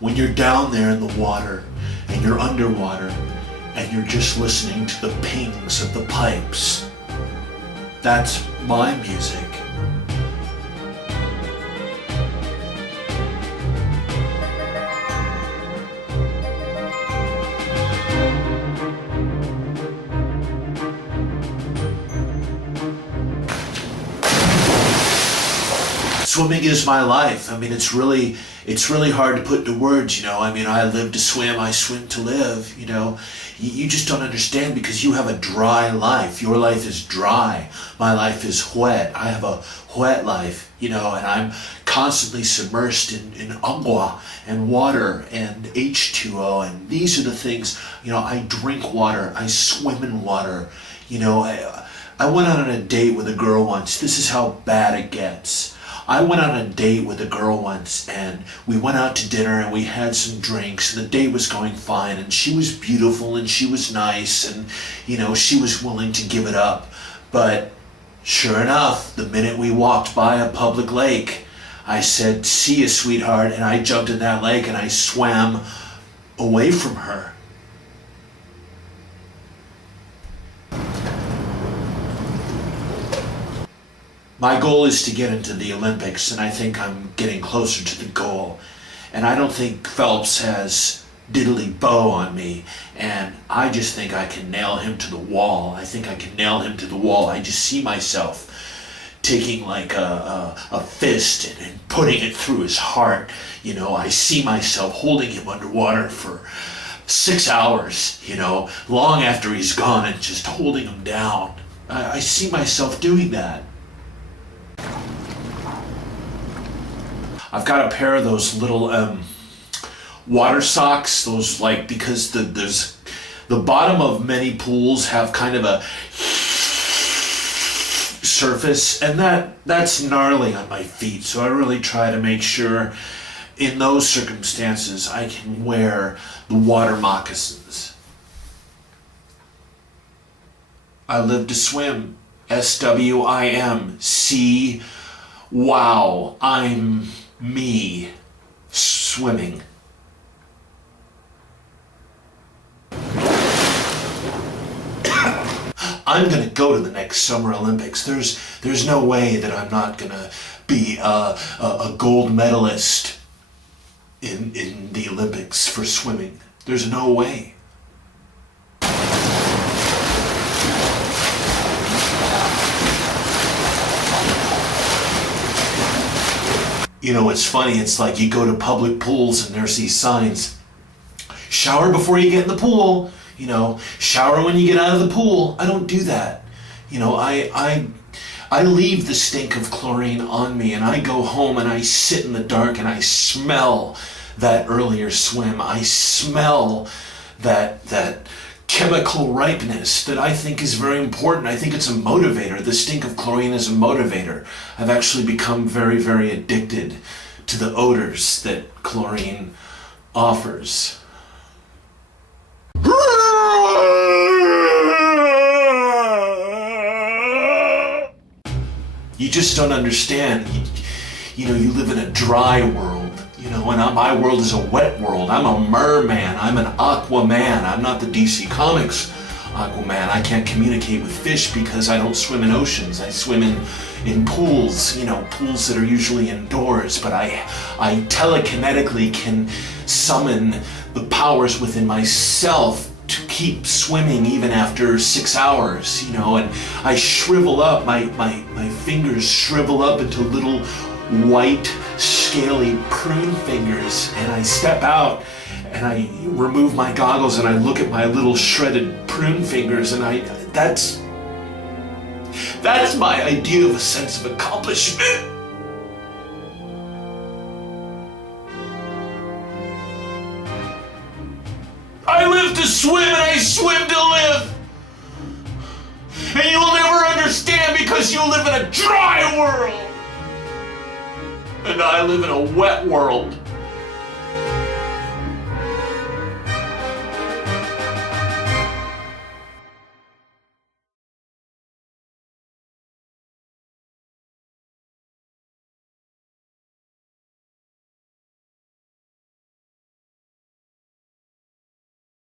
when you're down there in the water and you're underwater and you're just listening to the pings of the pipes. That's my music. Swimming is my life. I mean, it's really hard to put into words, you know. I mean, I live to swim, I swim to live, you know. You just don't understand because you have a dry life. Your life is dry. My life is wet. I have a wet life, you know, and I'm constantly submerged in agua and water and H2O, and these are the things, you know, I drink water, I swim in water, you know. I went out on a date with a girl once. This is how bad it gets. I went on a date with a girl once, and we went out to dinner and we had some drinks, and the date was going fine, and she was beautiful and she was nice, and you know, she was willing to give it up. But sure enough, the minute we walked by a public lake, I said, "See ya, sweetheart," and I jumped in that lake and I swam away from her. My goal is to get into the Olympics, and I think I'm getting closer to the goal. And I don't think Phelps has diddly bow on me, and I just think I can nail him to the wall. I think I can nail him to the wall. I just see myself taking like a fist and putting it through his heart. You know, I see myself holding him underwater for 6 hours, you know, long after he's gone, and just holding him down. I see myself doing that. I've got a pair of those little water socks, those like, because there's the bottom of many pools have kind of a surface, and that's gnarly on my feet, so I really try to make sure in those circumstances I can wear the water moccasins. I live to swim. SWIM. See, wow, I'm me swimming. I'm gonna go to the next Summer Olympics. There's no way that I'm not gonna be a gold medalist in the Olympics for swimming. There's no way. You know, it's funny, it's like you go to public pools and there's these signs, shower before you get in the pool, you know, shower when you get out of the pool. I don't do that. You know, I leave the stink of chlorine on me, and I go home and I sit in the dark and I smell that earlier swim. I smell that chemical ripeness that I think is very important. I think it's a motivator. The stink of chlorine is a motivator. I've actually become very, very addicted to the odors that chlorine offers. You just don't understand. You know, you live in a dry world. You know, and my world is a wet world. I'm a merman. I'm an Aquaman. I'm not the DC Comics Aquaman. I can't communicate with fish because I don't swim in oceans. I swim in pools, you know, pools that are usually indoors. But I telekinetically can summon the powers within myself to keep swimming even after 6 hours, you know, and I shrivel up, my fingers shrivel up into little white, scaly prune fingers, and I step out and I remove my goggles and I look at my little shredded prune fingers, and that's my idea of a sense of accomplishment. I live to swim and I swim to live. And you'll never understand because you live in a dry world. And I live in a wet world.